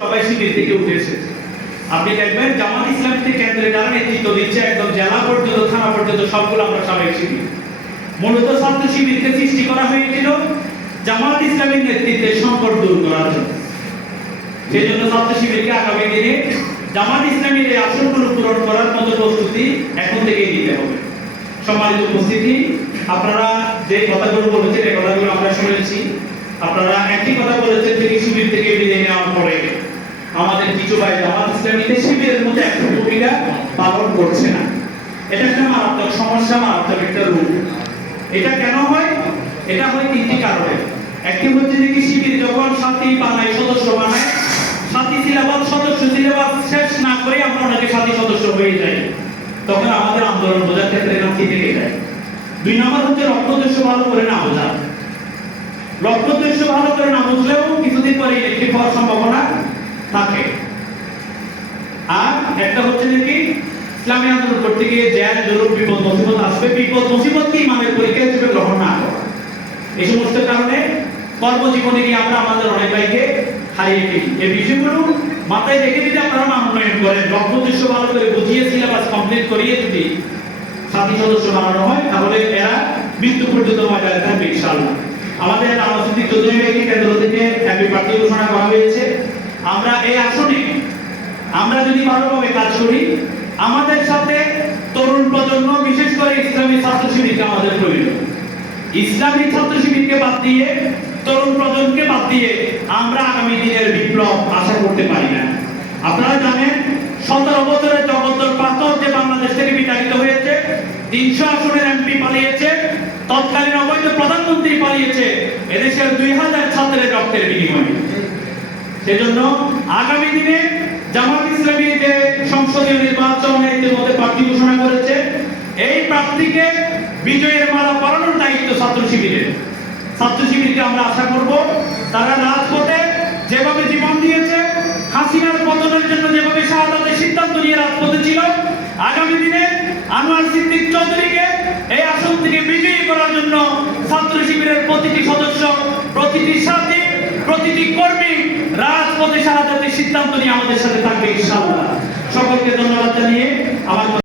সবাই শিবির থেকে উঠে এসেছে। আপনি দেখবেন জামাত ইসলামীতে কেন্দ্রে যারা নেতৃত্ব দিচ্ছে একদম জেলা পর্যন্ত থানা পর্যন্ত সবগুলো আমরা সাবেক শিবির। মূলত ছাত্র শিবিরকে সৃষ্টি করা হয়েছিল জামাত ইসলামীর নেতৃত্বে সংকট দূর করার জন্য। সেই জন্য ছাত্র শিবিরকে আগামী দিনে জামাত ইসলামীর এই আসনগুলো পূরণ করার মতো প্রস্তুতি এখন থেকেই নিতে হবে। সম্মানিত উপস্থিতি, আপনারা যে কথাগুলো বলেছেন এই কথাগুলো আমরা শুনেছি। আপনারা একই কথা বলেছেন যে শিবির থেকে বিদায় নেওয়ার পরে আমাদের কিছু ভাই জামাত ইসলামীতে শিবিরের মধ্যে একটা ভূমিকা পালন করছে না। এটা একটা মারাত্মক সমস্যা, মারাত্মক একটা রূপ। এটা কেন হয়? এটা হয় তিনটি কারণে। একটি হচ্ছে যে শিবির যখন সাথী বানায়, সদস্য বানায়, সাথী সিলেবাস সদস্য সিলেবাস শেষ না করে আমরা অনেকে সাথী সদস্য হয়ে যাই, তখন আমাদের আন্দোলন বোঝার ক্ষেত্রে নামতে থেকে যায়। দুই নম্বর হচ্ছে লক্ষ্যোদ্দেশ্য ভালো করে না বোঝা। লক্ষ্যোদ্দেশ্য ভালো করে না বুঝলেও কিছুদিন পরে ইলেকট্রিক হওয়ার সম্ভাবনা থাকে। আর একটা হচ্ছে নাকি ইসলামী আন্দোলন করতে গিয়ে জেল জরুর বিপদ মুসিবত আসবে, বিপদ মুসিবতকে ইমানের পরীক্ষা হিসেবে গ্রহণ না করা। এই সমস্ত কারণে কর্মজীবনে গিয়ে আমরা আমাদের অনেক ভাইকে হারিয়ে ফেলি। এই বিষয়গুলো মাথায় রেখে যদি আপনারা মানোন্নয়ন করেন, লক্ষ্যোদ্দেশ্য ভালো করে বুঝিয়ে সিলেবাস কমপ্লিট করিয়ে যদি সাথী সদস্য বানানো হয়, তাহলে এরা মৃত্যু পর্যন্ত ময়দানে থাকবে ইনশাআল্লাহ। আমাদের রাজনৈতিক চৌধুরী ভাইকে কেন্দ্র থেকে এমপি প্রার্থী ঘোষণা করা হয়েছে। আমরা এই আসনে আমরা যদি ভালোভাবে কাজ করি, আমাদের সাথে তরুণ প্রজন্ম, বিশেষ করে ইসলামী ছাত্র শিবিরকে আমাদের প্রয়োজন। ইসলামী ছাত্র শিবিরকে বাদ দিয়ে, তরুণ প্রজন্মকে বাদ দিয়ে আমরা আগামী দিনের বিপ্লব আশা করতে পারি না। আপনারা জানেন 17 বছরের জগদ্দল পাথর যে বাংলাদেশ থেকে বিতাড়িত হয়েছে, 300 আসনের এমপি পালিয়েছে, তৎকালীন অবৈধ প্রধানমন্ত্রী পালিয়েছে এদেশের 2000 ছাত্রের রক্তের বিনিময়ে। সেজন্য আগামী দিনে জামাত ইসলামী যে সংসদীয় নির্বাচনে ইতিমধ্যে প্রার্থী ঘোষণা করেছে, এই প্রার্থীকে বিজয়ের মালা পরানোর দায়িত্ব ছাত্র শিবিরের। ছাত্র শিবিরকে আমরা আশা করব তারা রাজপথে যেভাবে জীবন দিয়েছে, হাসিনার পতনের জন্য যেভাবে শাহাদাতের সিদ্ধান্ত নিয়ে রাজপথে ছিল, আগামী দিনে আনোয়ার সিদ্দিক চৌধুরীকে এই আসন থেকে বিজয়ী করার জন্য ছাত্র শিবিরের প্রতিটি সদস্য, প্রতিটি সাথী, প্রতিটি কর্মী রাজপথে শাহাদাতের সিদ্ধান্ত নিয়ে আমাদের সাথে থাকবে ইনশাআল্লাহ। সকলকে ধন্যবাদ জানিয়ে আমার